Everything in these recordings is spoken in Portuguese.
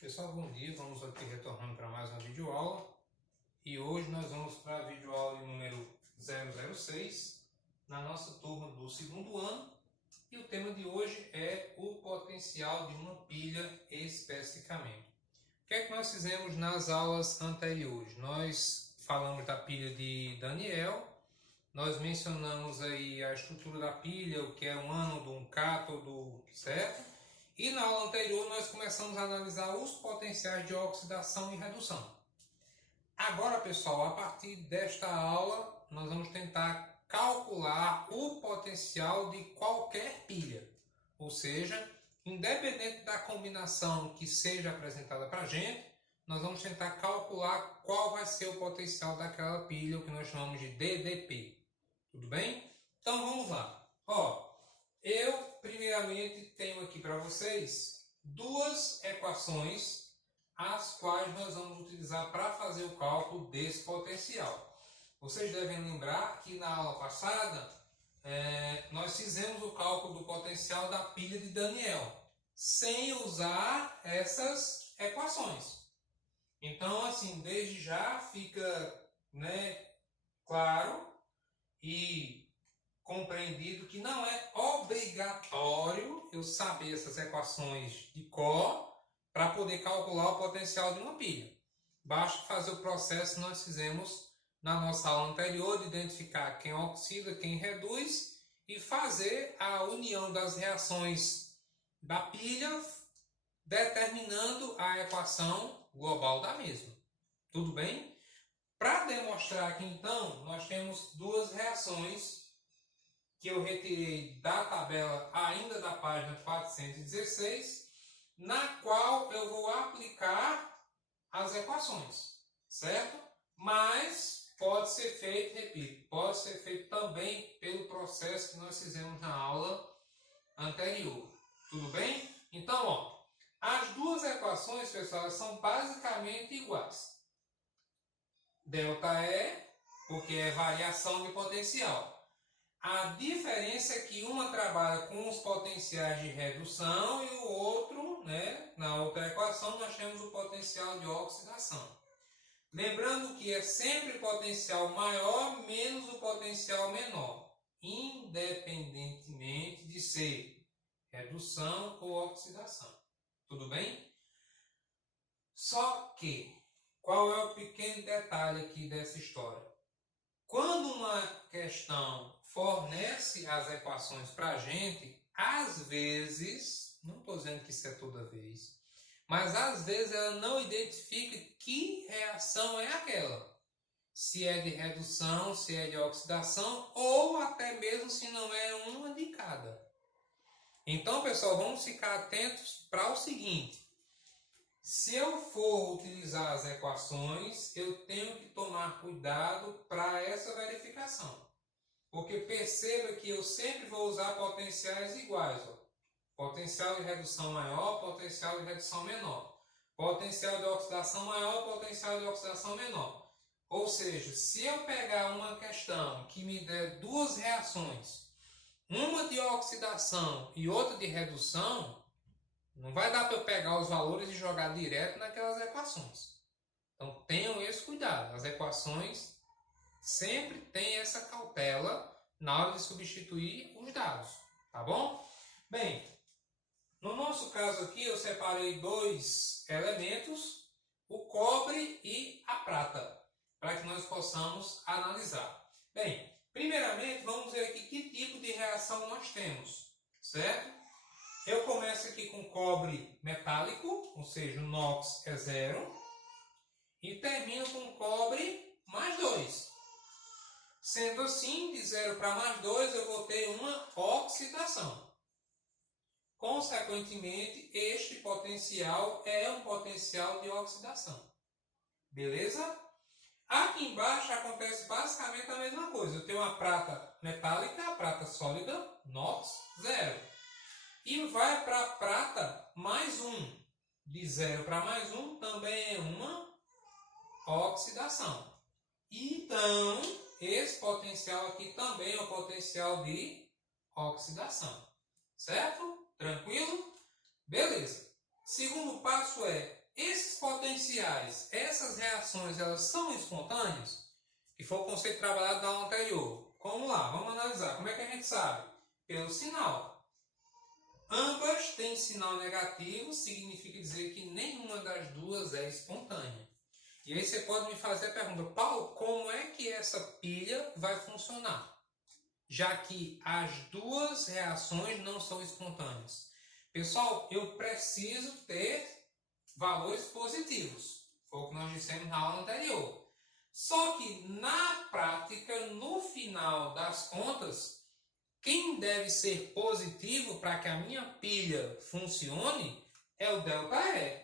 Pessoal, bom dia, vamos aqui retornando para mais uma videoaula e hoje nós vamos para a videoaula número 006 na nossa turma do segundo ano e o tema de hoje é o potencial de uma pilha especificamente. O que é que nós fizemos nas aulas anteriores? Nós falamos da pilha de Daniel, nós mencionamos aí a estrutura da pilha, o que é um ânodo, um cátodo, certo? E na aula anterior nós começamos a analisar os potenciais de oxidação e redução. Agora, pessoal, a partir desta aula nós vamos tentar calcular o potencial de qualquer pilha. Ou seja, independente da combinação que seja apresentada para a gente, nós vamos tentar calcular qual vai ser o potencial daquela pilha, o que nós chamamos de DDP. Tudo bem? Então vamos lá. Eu primeiramente tenho aqui para vocês duas equações as quais nós vamos utilizar para fazer o cálculo desse potencial. Vocês devem lembrar que na aula passada nós fizemos o cálculo do potencial da pilha de Daniel sem usar essas equações. Então, assim, desde já fica, claro e compreendido que não é obrigatório eu saber essas equações de cor para poder calcular o potencial de uma pilha. Basta fazer o processo que nós fizemos na nossa aula anterior de identificar quem oxida, quem reduz e fazer a união das reações da pilha determinando a equação global da mesma. Tudo bem? Para demonstrar aqui então, nós temos duas reações que eu retirei da tabela ainda da página 416, na qual eu vou aplicar as equações, certo? Mas pode ser feito, repito, pode ser feito também pelo processo que nós fizemos na aula anterior. Tudo bem? Então, as duas equações, pessoal, são basicamente iguais. Delta E, porque é variação de potencial. A diferença é que uma trabalha com os potenciais de redução e o outro, na outra equação, nós temos o potencial de oxidação. Lembrando que é sempre potencial maior menos o potencial menor, independentemente de ser redução ou oxidação. Tudo bem? Só que, qual é o pequeno detalhe aqui dessa história? Quando uma questão fornece as equações para a gente, às vezes, não estou dizendo que isso é toda vez, mas às vezes ela não identifica que reação é aquela. Se é de redução, se é de oxidação, ou até mesmo se não é uma de cada. Então, pessoal, vamos ficar atentos para o seguinte. Se eu for utilizar as equações, eu tenho que tomar cuidado para essa verificação. Porque perceba que eu sempre vou usar potenciais iguais. Potencial de redução maior, potencial de redução menor. Potencial de oxidação maior, potencial de oxidação menor. Ou seja, se eu pegar uma questão que me der duas reações, uma de oxidação e outra de redução, não vai dar para eu pegar os valores e jogar direto naquelas equações. Então tenham esse cuidado. As equações sempre têm essa cautela na hora de substituir os dados. Tá bom? Bem, no nosso caso aqui eu separei dois elementos, o cobre e a prata, para que nós possamos analisar. Bem, primeiramente vamos ver aqui que tipo de reação nós temos, certo? Eu começo aqui com cobre metálico, ou seja, o NOx é 0, e termino com cobre mais 2. Sendo assim, de 0 para mais 2, eu vou ter uma oxidação. Consequentemente, este potencial é um potencial de oxidação. Beleza? Aqui embaixo acontece basicamente a mesma coisa. Eu tenho a prata metálica, a prata sólida, NOx 0. E vai para a prata mais 1. De 0 para mais 1 também é uma oxidação. Então, esse potencial aqui também é o potencial de oxidação. Certo? Tranquilo? Beleza. Segundo passo é esses potenciais, essas reações, elas são espontâneas? Que foi o conceito trabalhado na aula anterior. Vamos lá, vamos analisar. Como é que a gente sabe? Pelo sinal. Ambas têm sinal negativo, significa dizer que nenhuma das duas é espontânea. E aí você pode me fazer a pergunta, Paulo, como é que essa pilha vai funcionar? Já que as duas reações não são espontâneas. Pessoal, eu preciso ter valores positivos. Foi o que nós dissemos na aula anterior. Só que na prática, no final das contas, quem deve ser positivo para que a minha pilha funcione é o ΔE.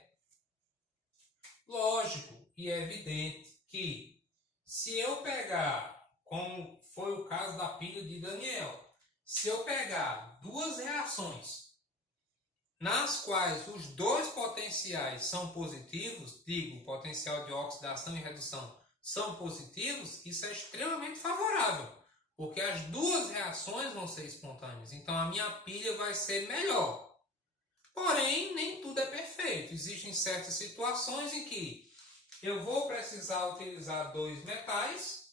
Lógico e é evidente que se eu pegar, como foi o caso da pilha de Daniel, se eu pegar duas reações nas quais os dois potenciais são positivos, digo, potencial de oxidação e redução são positivos, isso é extremamente favorável, porque as duas reações vão ser espontâneas, então a minha pilha vai ser melhor. Porém, nem tudo é perfeito. Existem certas situações em que eu vou precisar utilizar dois metais,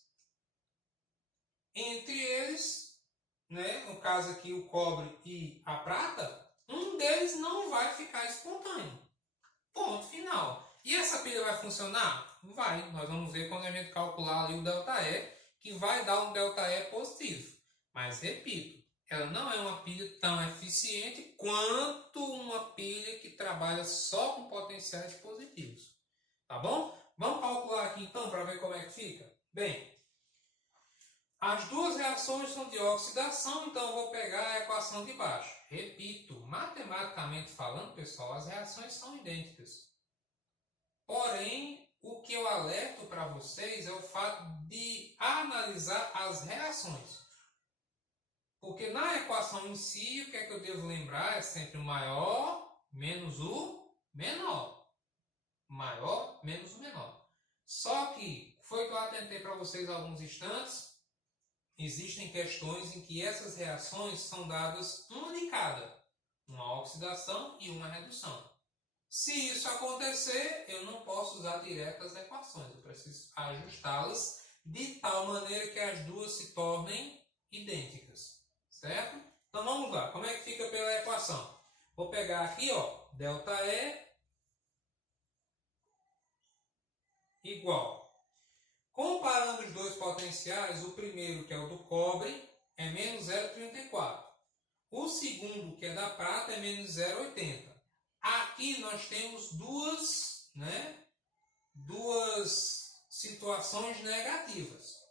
entre eles, no caso aqui o cobre e a prata, um deles não vai ficar espontâneo. Ponto final. E essa pilha vai funcionar? Vai. Nós vamos ver quando a gente calcular ali o ΔE, que vai dar um ΔE positivo. Mas, repito, ela não é uma pilha tão eficiente quanto uma pilha que trabalha só com potenciais positivos. Tá bom? Vamos calcular aqui então para ver como é que fica? Bem, as duas reações são de oxidação, então eu vou pegar a equação de baixo. Repito, matematicamente falando, pessoal, as reações são idênticas. Porém, o que eu alerto para vocês é o fato de analisar as reações. Porque na equação em si, o que é que eu devo lembrar? É sempre o maior menos o menor. Maior menos o menor. Só que, foi que eu atentei para vocês há alguns instantes, existem questões em que essas reações são dadas uma de cada. Uma oxidação e uma redução. Se isso acontecer, eu não posso usar direto as equações. Eu preciso ajustá-las de tal maneira que as duas se tornem idênticas. Certo? Então vamos lá. Como é que fica pela equação? Vou pegar aqui, ó, ΔE igual. Comparando os dois potenciais, o primeiro, que é o do cobre, é menos 0,34. O segundo, que é da prata, é menos 0,80. Aqui nós temos duas situações negativas.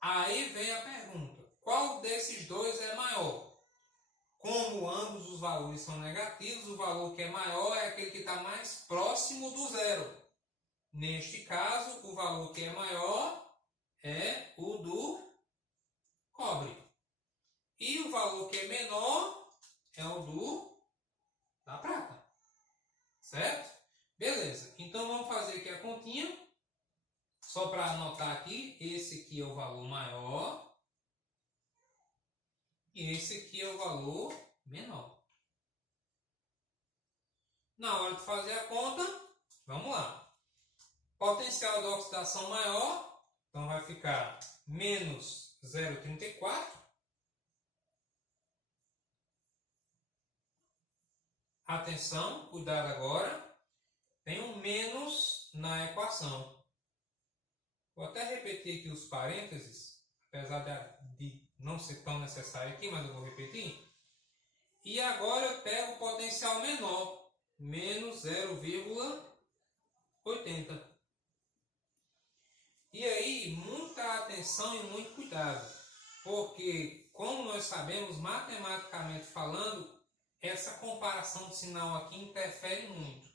Aí vem a pergunta. Qual desses dois é maior? Como ambos os valores são negativos, o valor que é maior é aquele que está mais próximo do zero. Neste caso, o valor que é maior é o do cobre. E o valor que é menor é o da prata. Certo? Beleza. Então vamos fazer aqui a continha. Só para anotar aqui, esse aqui é o valor maior. E esse aqui é o valor menor. Na hora de fazer a conta, vamos lá. Potencial de oxidação maior, então vai ficar menos 0,34. Atenção, cuidado agora. Tem um menos na equação. Vou até repetir aqui os parênteses, apesar de não ser tão necessário aqui, mas eu vou repetir. E agora eu pego o potencial menor, menos 0,80. E aí, muita atenção e muito cuidado, porque, como nós sabemos, matematicamente falando, essa comparação de sinal aqui interfere muito.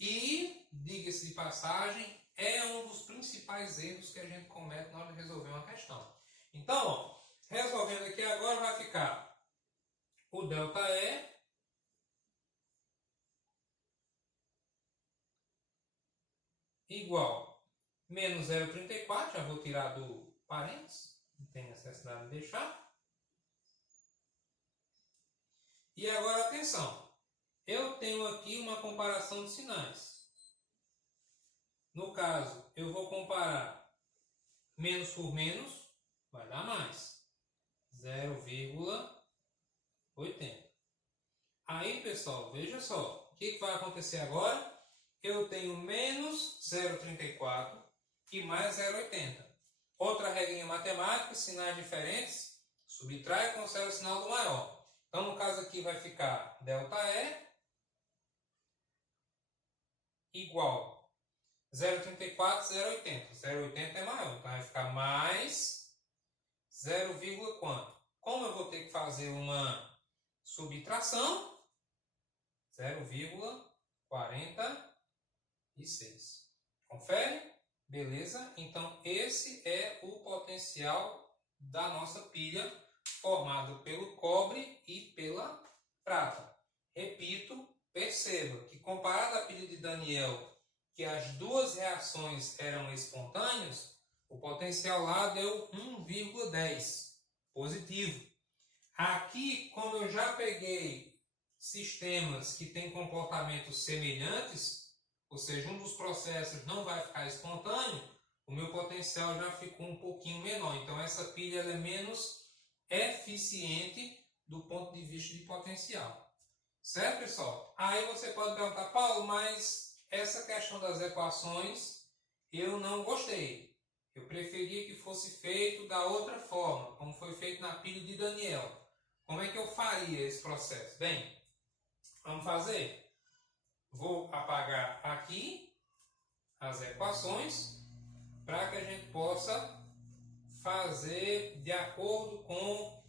E, diga-se de passagem, é um dos principais erros que a gente comete na hora de resolver uma questão. Então, ó, resolvendo aqui agora, vai ficar o ΔE igual menos 0,34, já vou tirar do parênteses, não tem necessidade de deixar. E agora, atenção, eu tenho aqui uma comparação de sinais. No caso, eu vou comparar menos por menos, vai dar mais. 0,80. Aí, pessoal, veja só. O que vai acontecer agora? Eu tenho menos 0,34 e mais 0,80. Outra regrinha matemática, sinais diferentes, subtrai e conserva o sinal do maior. Então, no caso aqui vai ficar ΔE igual 0,34, 0,80. 0,80 é maior, então vai ficar mais 0, quanto? Como eu vou ter que fazer uma subtração, 0,46. Confere? Beleza? Então, esse é o potencial da nossa pilha formado pelo cobre e pela prata. Repito, perceba que comparado à pilha de Daniel, que as duas reações eram espontâneas, o potencial lá deu 1,10 positivo. Aqui, como eu já peguei sistemas que têm comportamentos semelhantes, ou seja, um dos processos não vai ficar espontâneo, o meu potencial já ficou um pouquinho menor. Então, essa pilha ela é menos eficiente do ponto de vista de potencial. Certo, pessoal? Aí você pode perguntar, Paulo, mas essa questão das equações eu não gostei. Eu preferia que fosse feito da outra forma, como foi feito na pilha de Daniel. Como é que eu faria esse processo? Bem, vamos fazer? Vou apagar aqui as equações para que a gente possa fazer de acordo com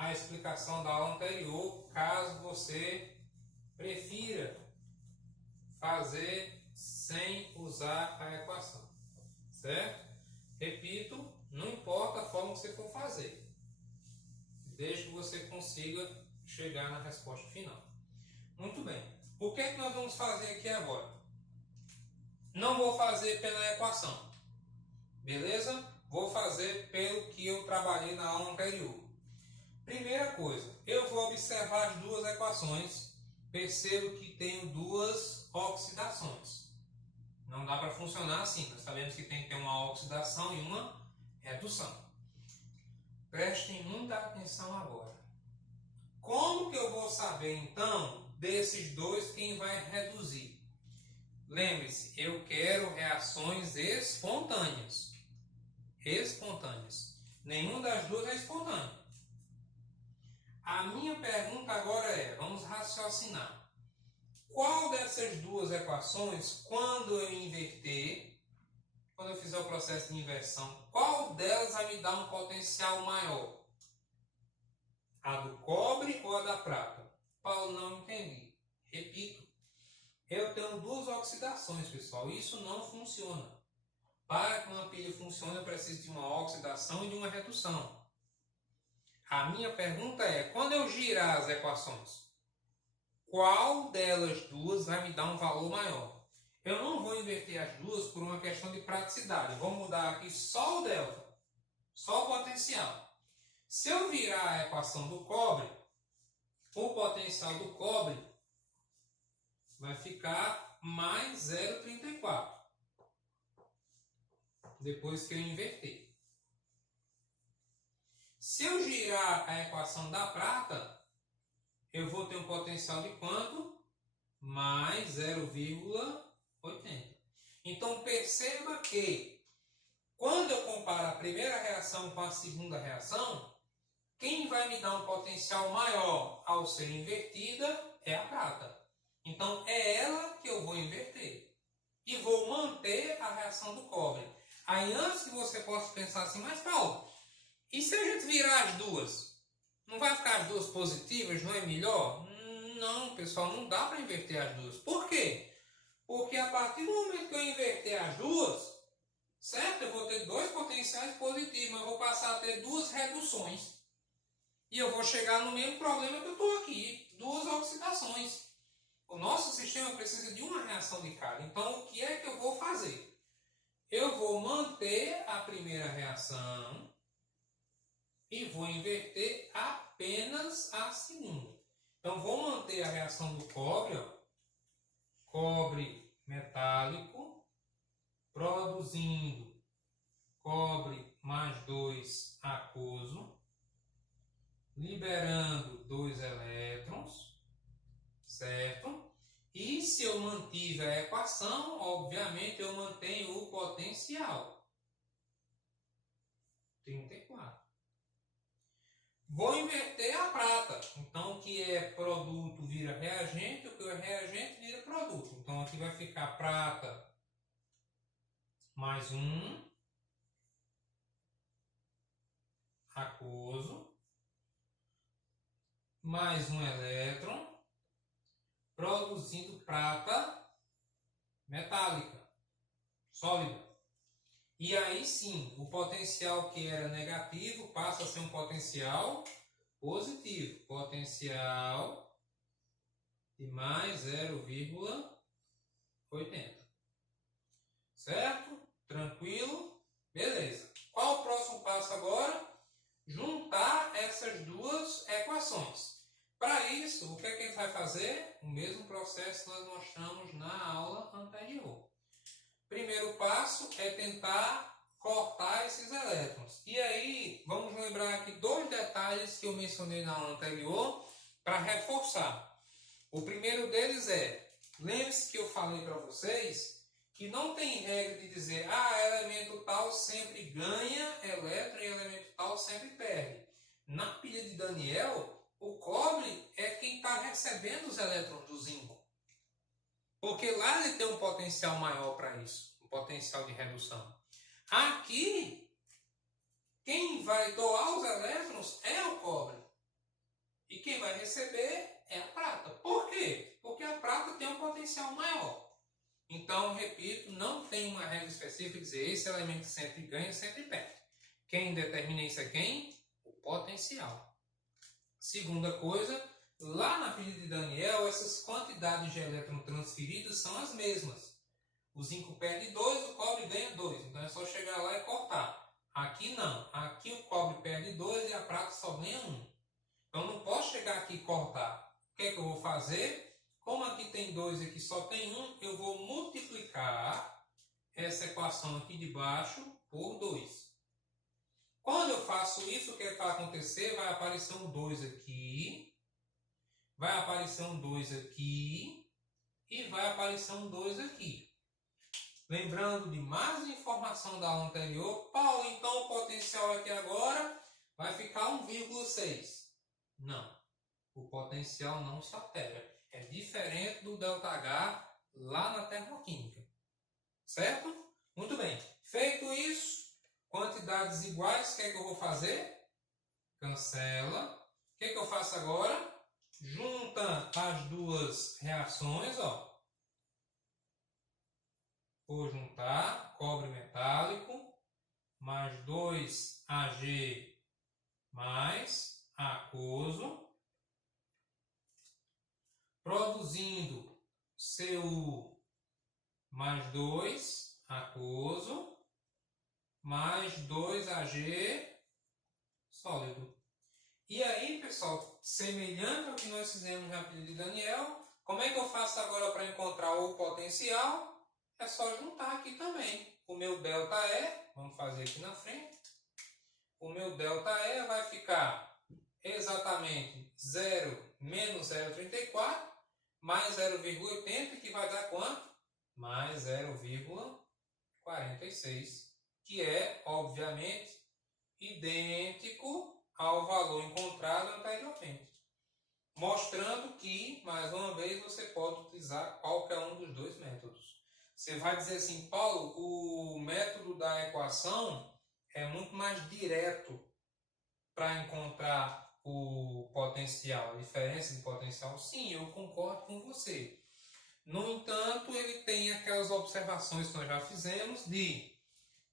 a explicação da aula anterior, caso você prefira fazer sem usar a equação, certo? Repito, não importa a forma que você for fazer, desde que você consiga chegar na resposta final. Muito bem. O que é que nós vamos fazer aqui agora? Não vou fazer pela equação, beleza? Vou fazer pelo que eu trabalhei na aula anterior. Primeira coisa, eu vou observar as duas equações. Percebo que tenho duas oxidações. Não dá para funcionar assim. Nós sabemos que tem que ter uma oxidação e uma redução. Prestem muita atenção agora. Como que eu vou saber, então, desses dois quem vai reduzir? Lembre-se, eu quero reações espontâneas. Espontâneas. Nenhuma das duas é espontânea. A minha pergunta agora é, vamos raciocinar. Qual dessas duas equações, quando eu inverter, quando eu fizer o processo de inversão, qual delas vai me dar um potencial maior? A do cobre ou a da prata? Paulo, não entendi. Repito, eu tenho duas oxidações, pessoal. Isso não funciona. Para que uma pilha funcione, eu preciso de uma oxidação e de uma redução. A minha pergunta é, quando eu girar as equações, qual delas duas vai me dar um valor maior? Eu não vou inverter as duas por uma questão de praticidade. Vou mudar aqui só o delta, só o potencial. Se eu virar a equação do cobre, o potencial do cobre vai ficar mais 0,34. Depois que eu inverter. Se eu girar a equação da prata, eu vou ter um potencial de quanto? Mais 0,80. Então perceba que quando eu comparo a primeira reação com a segunda reação, quem vai me dar um potencial maior ao ser invertida é a prata. Então é ela que eu vou inverter. E vou manter a reação do cobre. Aí antes que você possa pensar assim, mas Paulo, e se a gente virar as duas? Não vai ficar as duas positivas? Não é melhor? Não, pessoal, não dá para inverter as duas. Por quê? Porque a partir do momento que eu inverter as duas, certo? Eu vou ter dois potenciais positivos, mas eu vou passar a ter duas reduções. E eu vou chegar no mesmo problema que eu estou aqui, duas oxidações. O nosso sistema precisa de uma reação de cada. Então, o que é que eu vou fazer? Eu vou manter a primeira reação e vou inverter apenas a segunda. Então, vou manter a reação do cobre, ó. Cobre metálico, produzindo cobre mais 2 aquoso, liberando 2 elétrons, certo? E se eu mantiver a equação, obviamente eu mantenho o potencial. 34. Vou inverter a prata. Então, o que é produto vira reagente, o que é reagente vira produto. Então, aqui vai ficar prata mais 1 aquoso, mais um elétron, produzindo prata metálica, sólida. E aí sim, o potencial que era negativo passa a ser um potencial positivo. Potencial de mais 0,80. Certo? Tranquilo? Beleza. Qual o próximo passo agora? Juntar essas duas equações. Para isso, o que é que a gente vai fazer? O mesmo processo que nós mostramos na aula anterior. Primeiro passo é tentar cortar esses elétrons. E aí, vamos lembrar aqui 2 detalhes que eu mencionei na aula anterior para reforçar. O primeiro deles é, lembre-se que eu falei para vocês que não tem regra de dizer, elemento tal sempre ganha elétron e elemento tal sempre perde. Na pilha de Daniel, o cobre é quem está recebendo os elétrons do zinco. Porque lá ele tem um potencial maior para isso, um potencial de redução. Aqui, quem vai doar os elétrons é o cobre. E quem vai receber é a prata. Por quê? Porque a prata tem um potencial maior. Então, repito, não tem uma regra específica de dizer esse elemento sempre ganha, sempre perde. Quem determina isso é quem? O potencial. Segunda coisa, lá na pilha de Daniel, essas quantidades de elétrons transferidas são as mesmas. O zinco perde 2, o cobre ganha 2. Então é só chegar lá e cortar. Aqui não. Aqui o cobre perde 2 e a prata só ganha 1. Então não posso chegar aqui e cortar. O que é que eu vou fazer? Como aqui tem 2 e aqui só tem 1, eu vou multiplicar essa equação aqui de baixo por 2. Quando eu faço isso, o que vai acontecer? Vai aparecer um 2 aqui, vai aparecer um 2 aqui e vai aparecer um 2 aqui. Lembrando de mais informação da aula anterior, Paulo, então o potencial aqui agora vai ficar 1,6. Não, o potencial não se altera. É diferente do ΔH lá na termoquímica. Certo? Muito bem. Feito isso, quantidades iguais, o que é que eu vou fazer? Cancela. O que é que eu faço agora? Junta as duas reações, ó. Vou juntar cobre metálico mais 2Ag mais aquoso, produzindo Cu mais 2 aquoso mais 2Ag sólido. E aí, pessoal, semelhante ao que nós fizemos na pilha de Daniel, como é que eu faço agora para encontrar o potencial? É só juntar aqui também. O meu ΔE, vamos fazer aqui na frente, o meu ΔE vai ficar exatamente 0 menos 0,34 mais 0,80, que vai dar quanto? Mais 0,46, que é, obviamente, idêntico ao valor encontrado anteriormente. Mostrando que, mais uma vez, você pode utilizar qualquer um dos dois métodos. Você vai dizer assim, Paulo, o método da equação é muito mais direto para encontrar o potencial, a diferença de potencial. Sim, eu concordo com você. No entanto, ele tem aquelas observações que nós já fizemos de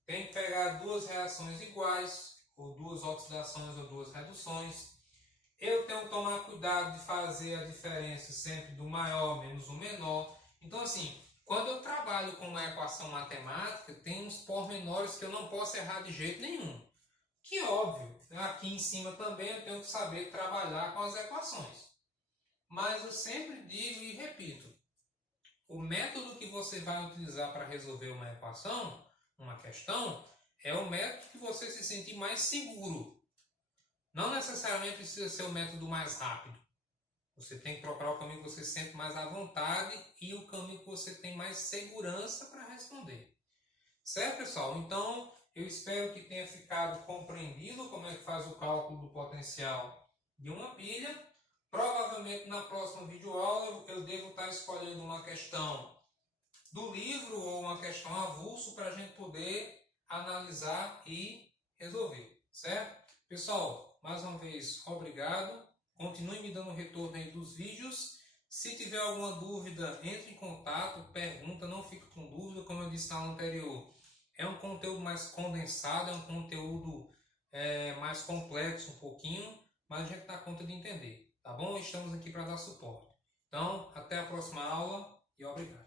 tem que pegar duas reações iguais, ou duas oxidações ou duas reduções. Eu tenho que tomar cuidado de fazer a diferença sempre do maior menos o menor. Então, assim, quando eu trabalho com uma equação matemática, tem uns pormenores que eu não posso errar de jeito nenhum. Que óbvio, aqui em cima também eu tenho que saber trabalhar com as equações. mas eu sempre digo e repito, o método que você vai utilizar para resolver uma equação, uma questão, é o método que você se sentir mais seguro. Não necessariamente precisa ser o método mais rápido. Você tem que procurar o caminho que você se sente mais à vontade e o caminho que você tem mais segurança para responder. Certo, pessoal? Então, eu espero que tenha ficado compreendido como é que faz o cálculo do potencial de uma pilha. Provavelmente na próxima videoaula eu devo estar escolhendo uma questão do livro ou uma questão avulso para a gente poder analisar e resolver, certo? Pessoal, mais uma vez, obrigado. Continue me dando retorno aí dos vídeos. Se tiver alguma dúvida, entre em contato, pergunta, não fique com dúvida. Como eu disse na aula anterior, é um conteúdo mais condensado, é um conteúdo mais complexo um pouquinho, mas a gente dá conta de entender, tá bom? Estamos aqui para dar suporte. Então, até a próxima aula e obrigado.